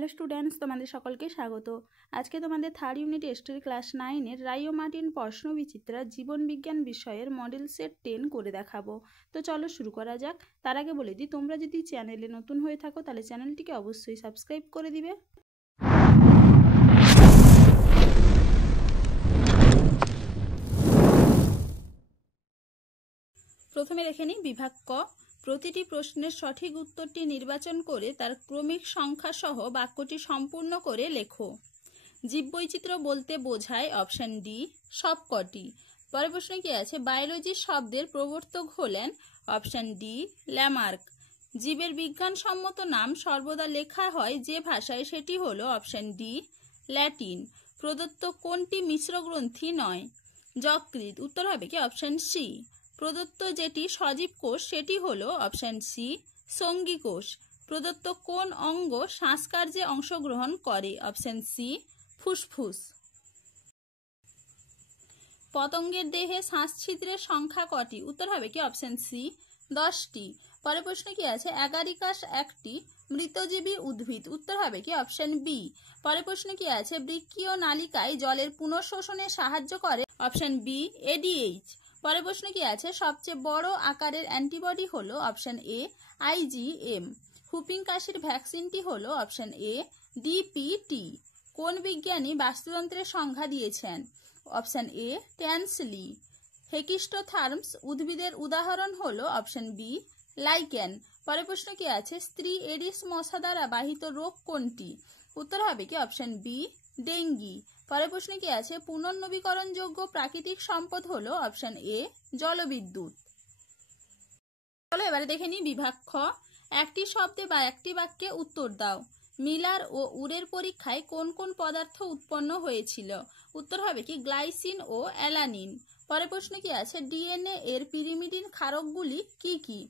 Hello students, তোমাদের সকলকে স্বাগত। আজকে তোমাদের থার্ড ইউনিট হিস্ট্রি ক্লাস 9-এর রাইও মার্টিন প্রশ্ন বিচিত্রা জীবন বিজ্ঞান বিষয়ের মডেল সেট 10 করে দেখাবো। তো চলো শুরু করা যাক। তার আগে বলে দিই, তোমরা যদি চ্যানেলে নতুন হয়ে থাকো তাহলে চ্যানেলটিকে অবশ্যই সাবস্ক্রাইব করে দিবে। প্রথমে দেখে নিই বিভাগ ক। প্রতিটি প্রশ্নের সঠিক উত্তরটি নির্বাচন করে তার ক্রমিক সংখ্যা সহ বাক্যটি সম্পূর্ণ করে লেখো। জীববৈচিত্র্য বলতে বোঝায় অপশন ডি সবকটি। পরের প্রশ্ন কি আছে? বায়োলজি শব্দের প্রবর্তক হলেন অপশন ডি ল্যামার্ক। জীবের বিজ্ঞানসম্মত নাম সর্বদা লেখা হয় যে ভাষায় সেটি হলো অপশন ডি ল্যাটিন। প্রদত্ত কোনটি মিশ্র গ্রন্থি নয়? যকৃৎ। উত্তর হবে কি অপশন সি। প্রদত্ত যেটি সজীব কোষ সেটি হলো অপশন সি সঙ্গী কোষ। প্রদত্ত কোন অঙ্গ শ্বাসকার্যে অংশগ্রহণ করে? অপশন সি ফুসফুস। পতঙ্গের দেহে শ্বাসছিদ্রের সংখ্যা কটি? উত্তর হবে কি অপশন সি 10টি। পরের প্রশ্ন কি আছে? অ্যাগারিকাস একটি মৃতজীবী উদ্ভিদ। উত্তর হবে কি অপশন বি। পরের প্রশ্ন কি আছে? বৃক্কীয় নালিকায় জলের পুনঃশোষণে সাহায্য করে অপশন বি এডিএইচ। পরের প্রশ্ন কি আছে? সবচেয়ে বড় আকারের অ্যান্টিবডি হলো অপশন এ আইজিএম। হুপিং কাশির ভ্যাকসিনটি হলো অপশন এ ডিপিটি। কোন বিজ্ঞানী বাস্তুতন্ত্রের সংজ্ঞা দিয়েছেন? Option A ট্যানসলি। হেকিস্টোথার্মস উদ্ভিদের উদাহরণ হলো অপশন বি লাইকেন। পরের প্রশ্ন কি আছে? স্ত্রী এডিস মশা দ্বারা বাহিত রোগ কোনটি? উত্তর হবে কি অপশন বি ডেঙ্গি। পরের প্রশ্ন কি আছে? পুনর্নবীকরণযোগ্য প্রাকৃতিক সম্পদ হলো অপশন এ জলবিদ্যুৎ। চলো এবারে দেখে নিই বিভাগ খ। একটি শব্দে বা একটি বাক্যে উত্তর দাও। মিলার ও উরের পরীক্ষায় কোন কোন পদার্থ উৎপন্ন হয়েছিল? উত্তর হবে কি গ্লাইসিন ও অ্যালানিন। পরের প্রশ্ন কি আছে? ডিএনএ এর পিরিমিডিন ক্ষারকগুলি কি কি?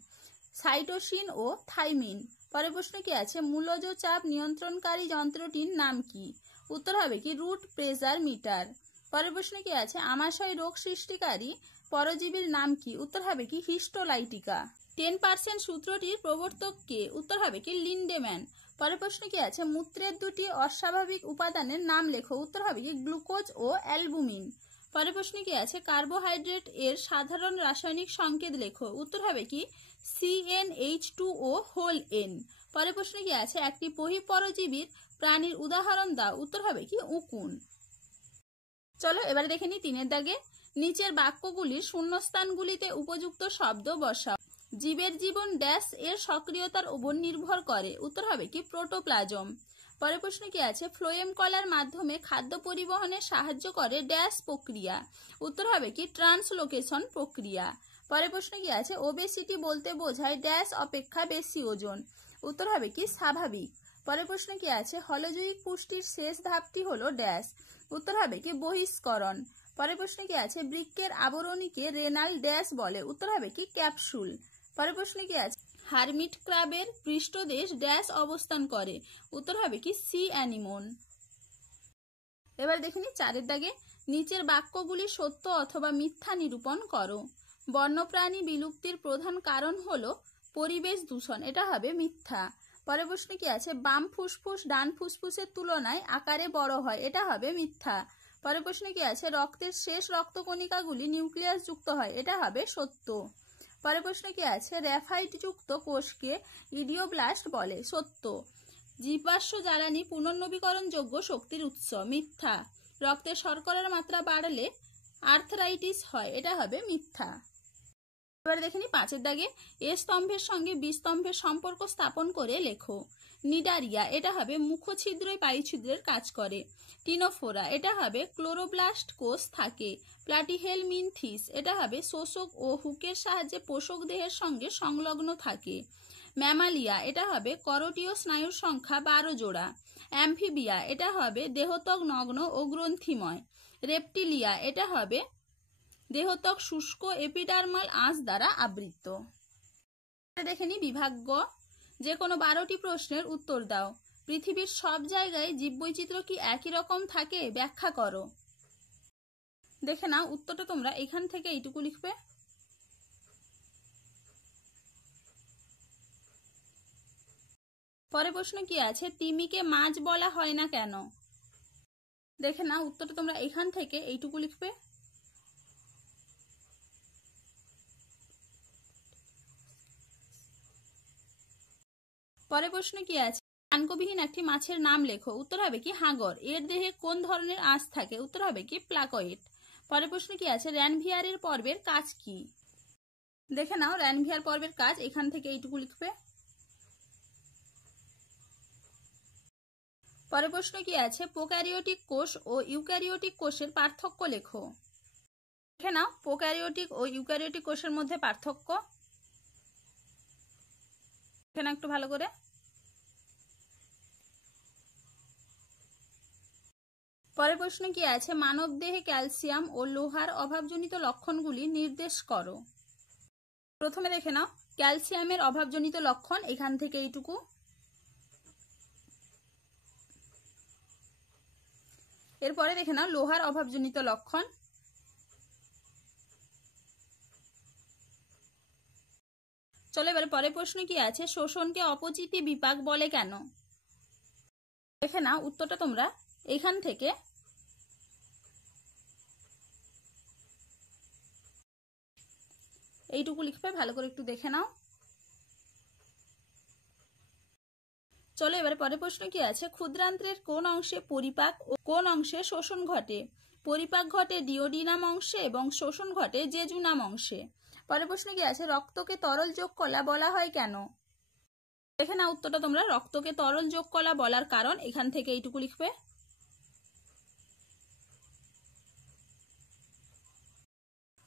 সাইটোসিন ও থাইমিন। পরের প্রশ্ন কি আছে? মূলজ চাপ নিয়ন্ত্রণকারী যন্ত্রটির নাম কি? উত্তর হবে কি রুট প্রেসার মিটার। পরের প্রশ্ন কি আছে? আমাশয় রোগ সৃষ্টিকারী পরজীবীর নাম কি? উত্তর হবে কি হিস্টোলাইটিকা। 10% সূত্রটির প্রবর্তক কে? উত্তর হবে কি লিন্ডেম্যান। পরের প্রশ্ন কি আছে? মূত্রের দুটি অস্বাভাবিক উপাদানের নাম লেখো। উত্তর হবে কি গ্লুকোজ ও অ্যালবুমিন। পরের প্রশ্ন কি আছে? কার্বোহাইড্রেট এর সাধারণ রাসায়নিক সংকেত লেখো। উত্তর হবে কি CnH2O হোল N। পরের প্রশ্ন কি আছে? একটি বহিঃপরজীবীর প্রাণীর উদাহরণ দাও। উত্তর হবে কি উকুন। চলো এবারে দেখে নিই 3-এর দাগে। নিচের বাক্যগুলির শূন্যস্থানগুলিতে উপযুক্ত শব্দ বসাও। জীবের জীবন ড্যাশ এর সক্রিয়তার উপর নির্ভর করে। উত্তর হবে কি প্রোটোপ্লাজম। পরের প্রশ্ন কি আছে? ফ্লোয়েম কলার মাধ্যমে খাদ্য পরিবহনে সাহায্য করে ড্যাশ প্রক্রিয়া। উত্তর হবে কি ট্রান্সলোকেশন প্রক্রিয়া। পরের প্রশ্ন কি আছে? ওবেসিটি বলতে বোঝায় ড্যাশ অপেক্ষা বেশি ওজন। উত্তর হবে কি স্বাভাবিক। পরের প্রশ্ন কি আছে? হলজৈবিক পুষ্টির শেষ ধাপটি হলো ড্যাশ। উত্তর হবে কি বহিষ্করণ। পরের প্রশ্ন কি আছে? বৃক্কের আবরণীকে রেনাল ড্যাশ বলে। উত্তর হবে কি ক্যাপসুল। পরের প্রশ্ন কি আছে? হারমিট ক্রাবের পৃষ্ঠদেশ ড্যাশ অবস্থান করে। উত্তর হবে কি সি অ্যানিমন। এবার দেখে নি 4-এর দাগে। নিচের বাক্যগুলি সত্য অথবা মিথ্যা নিরূপণ করো। বন্যপ্রাণী বিলুপ্তির প্রধান কারণ হলো পরিবেশ দূষণ। এটা হবে মিথ্যা। পরের প্রশ্ন কি আছে? বাম ফুসফুস ডান ফুসফুসের তুলনায় আকারে বড় হয়। এটা হবে মিথ্যা। পরের প্রশ্ন কি আছে? রক্তের শেষ রক্তকণিকাগুলি নিউক্লিয়াস যুক্ত হয়। এটা হবে সত্য। পরের প্রশ্ন কি আছে? র্যাফাইট যুক্ত কোষকে ইডিওব্লাস্ট বলে। সত্য। জীবাশ্ম জ্বালানি পুনর্নবীকরণযোগ্য শক্তির উৎস। মিথ্যা। রক্তে শর্করার মাত্রা বাড়লে আর্থরাইটিস হয়। এটা হবে মিথ্যা। এবারে দেখে নি 5-এর দাগে। এ স্তম্ভের সঙ্গে বি স্তম্ভের সম্পর্ক স্থাপন করে লেখো। নিডারিয়া এটা হবে মুখছিদ্রই পারিছিদ্রের কাজ করে। টিনোফোরা এটা হবে ক্লোরোপ্লাস্ট কোষ থাকে। প্লাটিহেলমিনথিস এটা হবে শোষক ও হুকের সাহায্যে পোষক দেহের সঙ্গে সংলগ্ন থাকে। ম্যামালিয়া এটা হবে করটীয় স্নায়ুর সংখ্যা 12 জোড়া। অ্যাম্ফিবিয়া এটা হবে দেহত্বক নগ্ন ও গ্রন্থিময়। রেপটিলিয়া এটা হবে দেহত্বক শুষ্ক এপিডার্মাল আঁশ দ্বারা আবৃত। দেখে নি বিভাগ গ। যে কোনো 12টি প্রশ্নের উত্তর দাও। পৃথিবীর সব জায়গায় জীববৈচিত্র্য কি একই রকম থাকে? ব্যাখ্যা করো। দেখে নাও উত্তরটা তোমরা এখান থেকে এইটুকু লিখবে। পরের প্রশ্ন কি আছে, তিমিকে মাছ বলা হয় না কেন? দেখে নাও উত্তরটা তোমরা এখান থেকে এইটুকু লিখবে। পরের প্রশ্ন কি আছে, কানকবিহীন একটি মাছের নাম লেখো। উত্তর হবে কি হাঙর। এর দেহে কোন ধরনের আঁশ থাকে? উত্তর হবে কি প্লাকয়েড। পরের প্রশ্ন কি আছে, র্যানভিয়ারের পর্বের কাজ কি? দেখে নাও র্যানভিয়ার পর্বের কাজ এখান থেকে এইটুকু লিখবে। পরের প্রশ্ন কি আছে, প্রোক্যারিওটিক কোষ ও ইউক্যারিওটিক কোষের পার্থক্য লেখো। দেখে নাও প্রোক্যারিওটিক ও ইউক্যারিওটিক কোষের মধ্যে পার্থক্য দেখে নাও একটু ভালো করে। পরের প্রশ্ন কি আছে, মানব দেহে ক্যালসিয়াম ও লোহার অভাবজনিত লক্ষণগুলি নির্দেশ করো। প্রথমে দেখে নাও ক্যালসিয়ামের অভাবজনিত লক্ষণ এখান থেকে এইটুকু। এরপরে দেখে নাও লোহার অভাবজনিত লক্ষণ। চলো এবারে পরের প্রশ্ন কি আছে, শোষণকে অপচিতি বিপাক বলে কেন? দেখে নাও উত্তরটা তোমরা এখান থেকে এইটুকু লিখবে, ভালো করে একটু দেখে নাও। চলো এবারে পরের প্রশ্ন কি আছে, ক্ষুদ্রান্ত্রের কোন অংশে পরিপাক ও কোন অংশে শোষণ ঘটে? পরিপাক ঘটে ডিওডিনাম অংশে এবং শোষণ ঘটে জেজুনাম অংশে। পরের প্রশ্ন কি আছে, রক্তকে তরল যোগ কলা বলা হয় কেন? দেখে না উত্তরটা তোমরা রক্তকে তরল যোগ কলা বলার কারণ এখান থেকে এইটুকু লিখবে।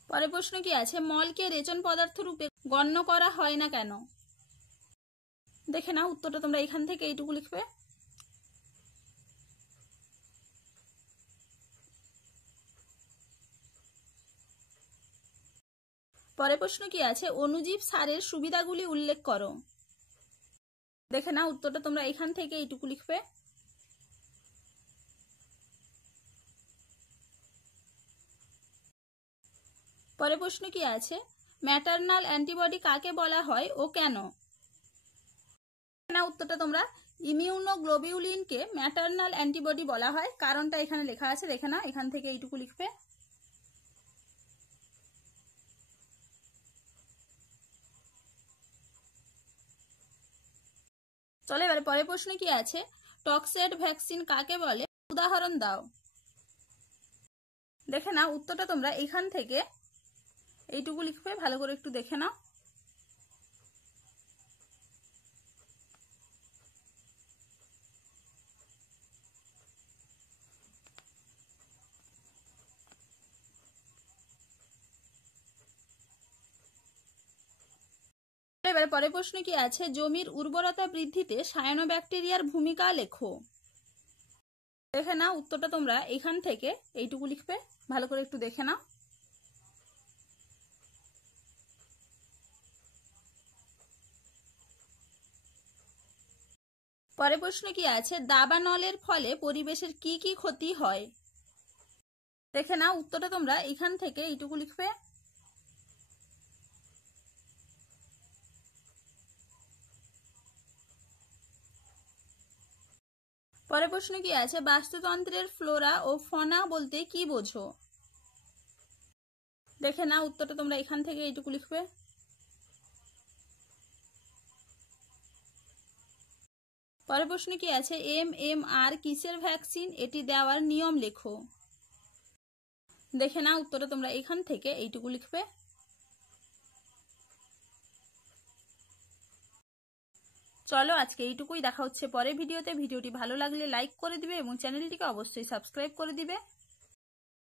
পরের প্রশ্ন কি আছে, মলকে রেচন পদার্থ রূপে গণ্য করা হয় না কেন? দেখে না উত্তরটা তোমরা এখান থেকে এইটুকু লিখবে। পরের প্রশ্ন কি আছে, অণুজীব সারের সুবিধাগুলি উল্লেখ করো। দেখে না উত্তরটা তোমরা এখান থেকে এইটুকু লিখবে। পরের প্রশ্ন কি আছে, ম্যাটারনাল অ্যান্টিবডি কাকে বলা হয় ও কেন? না উত্তরটা তোমরা ইমিউনোগ্লোবিউলিনকে ম্যাটারনাল অ্যান্টিবডি বলা হয়, কারণটা এখানে লেখা আছে, দেখে না এখান থেকে এইটুকু লিখবে। চলো এবারে পরের প্রশ্ন কি আছে, টক্সেড ভ্যাকসিন কাকে বলে, উদাহরণ দাও। দেখে না উত্তরটা তোমরা এখান থেকে এইটুকু লিখবে, ভালো করে একটু দেখে নাও। এবারে পরের প্রশ্ন কি আছে, জমির উর্বরতা বৃদ্ধিতে সায়ানোব্যাকটেরিয়ার ভূমিকা লেখো। দেখে নাও উত্তরটা তোমরা এখান থেকে এইটুকু লিখবে, ভালো করে একটু দেখে নাও। পরের প্রশ্ন কি আছে, দাবানলের ফলে পরিবেশের কি কি ক্ষতি হয়? দেখে নাও উত্তরটা তোমরা এখান থেকে এইটুকু লিখবে। পরের প্রশ্ন কি আছে, বাস্তুতন্ত্রের ফ্লোরা ও ফনা বলতে কি বোঝো? দেখে নাও উত্তরটা তোমরা এখান থেকে এইটুকু লিখবে। পরের প্রশ্ন কি আছে, MMR কিসের ভ্যাকসিন, এটি দেওয়ার নিয়ম লেখো। দেখে নাও উত্তরটা তোমরা এখান থেকে এইটুকু লিখবে। চলো আজকে এইটুকুই, দেখা হচ্ছে পরের ভিডিওতে। ভিডিওটি ভালো লাগলে লাইক করে দিবে এবং চ্যানেলটিকে অবশ্যই সাবস্ক্রাইব করে দিবে।